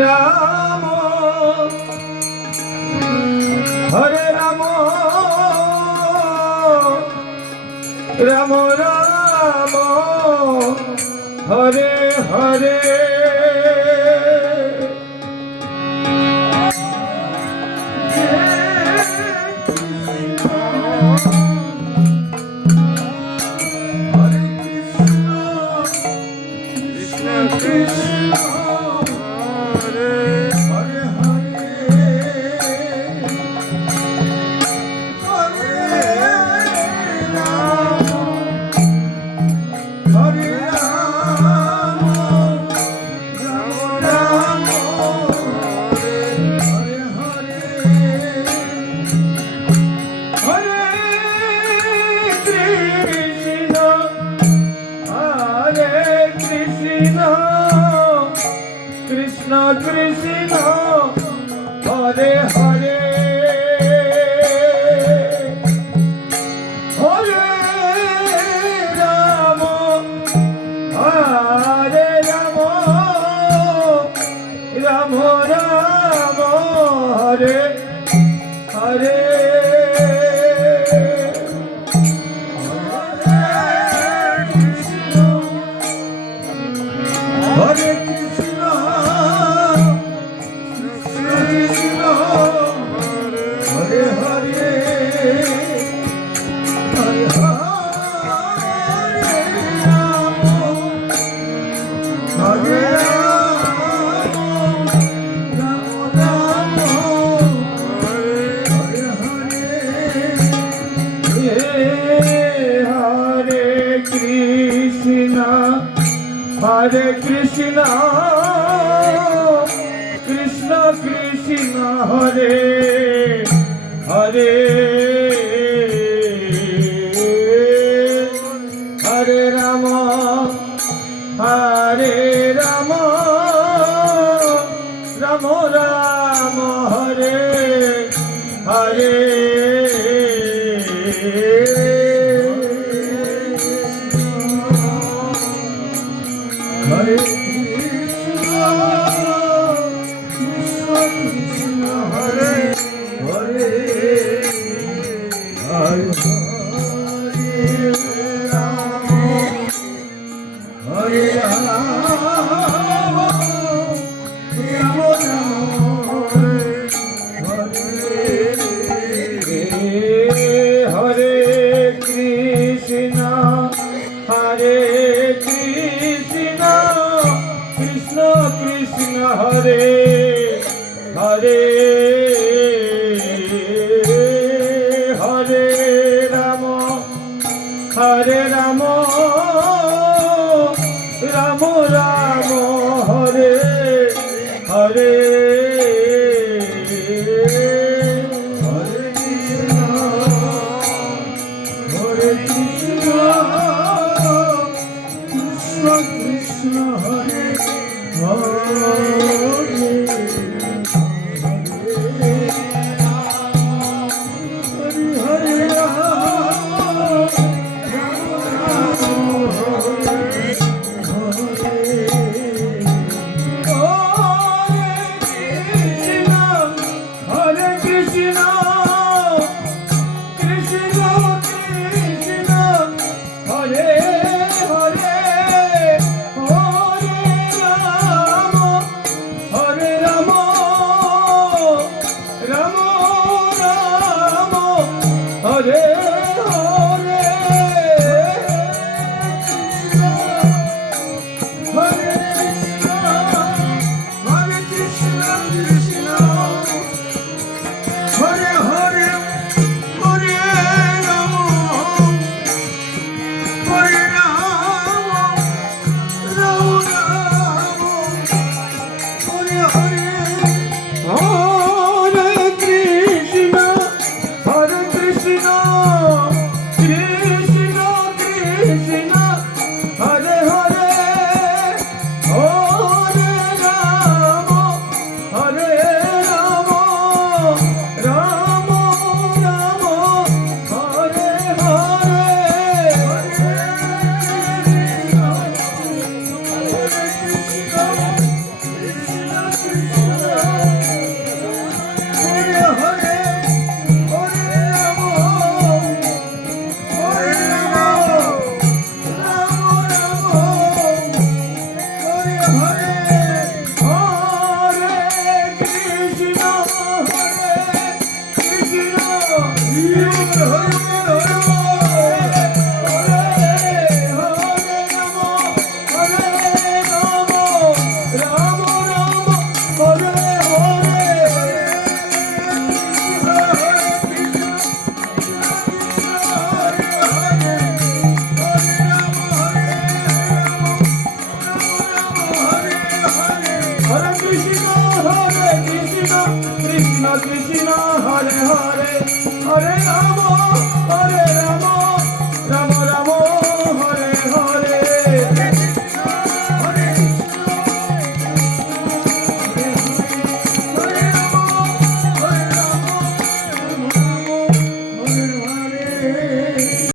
Ram Hare Ram Ram Ram Hare Hare Krishna Krishna Hare Hare Hare Rama Hare Rama Rama Rama Hare Hare Hare Krishna, Krishna Krishna, Hare Hare, Hare Rama, Hare Rama, Rama Rama, Hare Hare. Hare Krishna, Krishna Krishna, Hare Hare, Hare Rama, Hare Rama, Rama Rama, Hare Krishna, Hare Krishna, Krishna Krishna, Hare Hare, Hare Rama, Hare Rama, Rama Rama, Hare Hare. Krishna Hare Hare Rama, Krishna